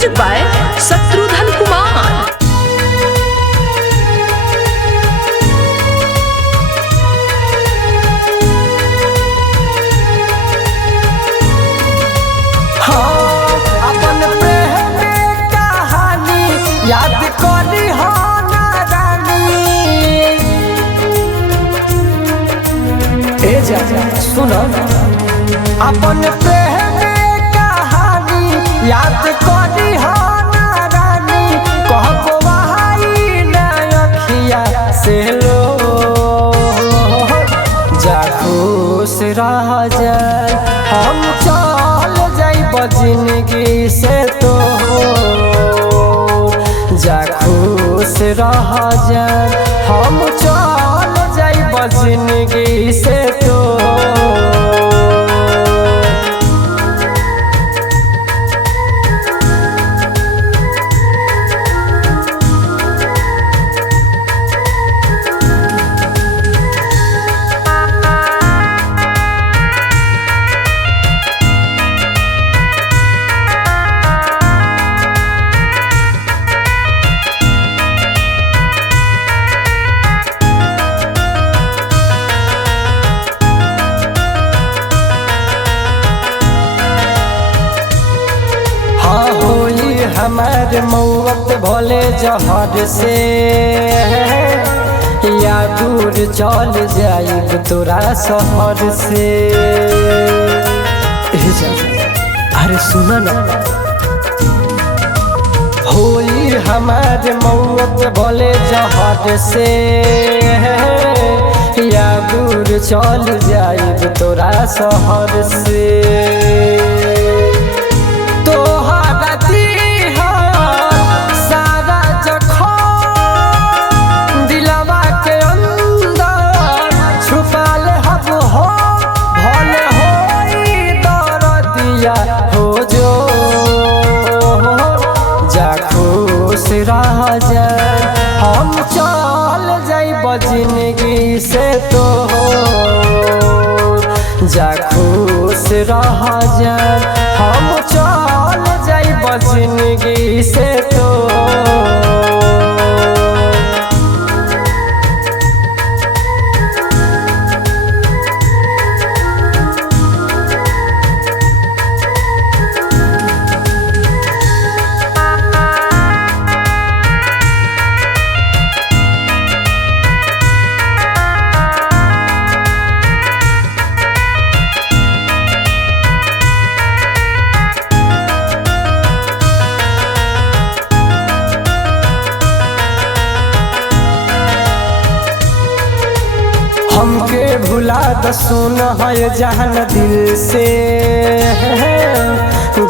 Music by Shatrughan Kumar. अपन प्रेम कहानी याद करी हो ना रानी। ए जा सुन अपन प्रेम कहानी याद करी हो ना रानी। कहबो वहाई ना अखिया से लो जा खुश रह जाए हम चल जाइब जिंदगी से तो जा खुश रह जाए हम चल जाइब जिंदगी से तो। हमारे मौत भोले जहर से या दूर चल जाइब तोरा शहर से। अरे सुन ना होई हमारे मौत भोले जहर से या दूर चल जाइब तोरा शहर से। रह जाए हम चल जाइब जिंदगी से तो जा खुश रह जाए हम चल जाइब जिंदगी से तो। हमके भुला द सुन है जहन दिल से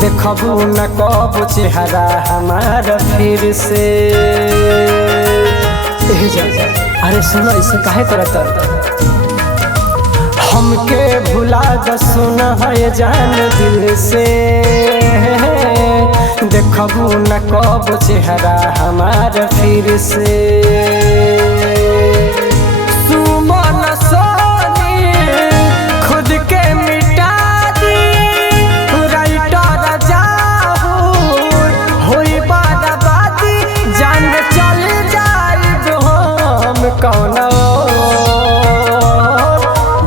देखबू न कब चेहरा हमारा फिर से। अरे सुनो इसे काहे करत हमके भुला द सुन है जहन दिल से देखबू न कब चेहरा हमारा फिर से।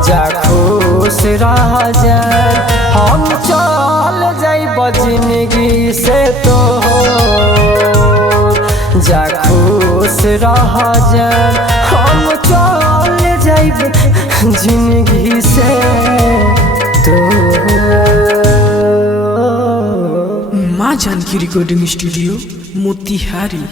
जा खुश रह जाए हम चल जाइब जिंदगी से तो जा खुश रह जाए हम चल जाइब जिंदगी से तो। माँ जानकी रिकॉर्डिंग स्टूडियो मोतिहारी।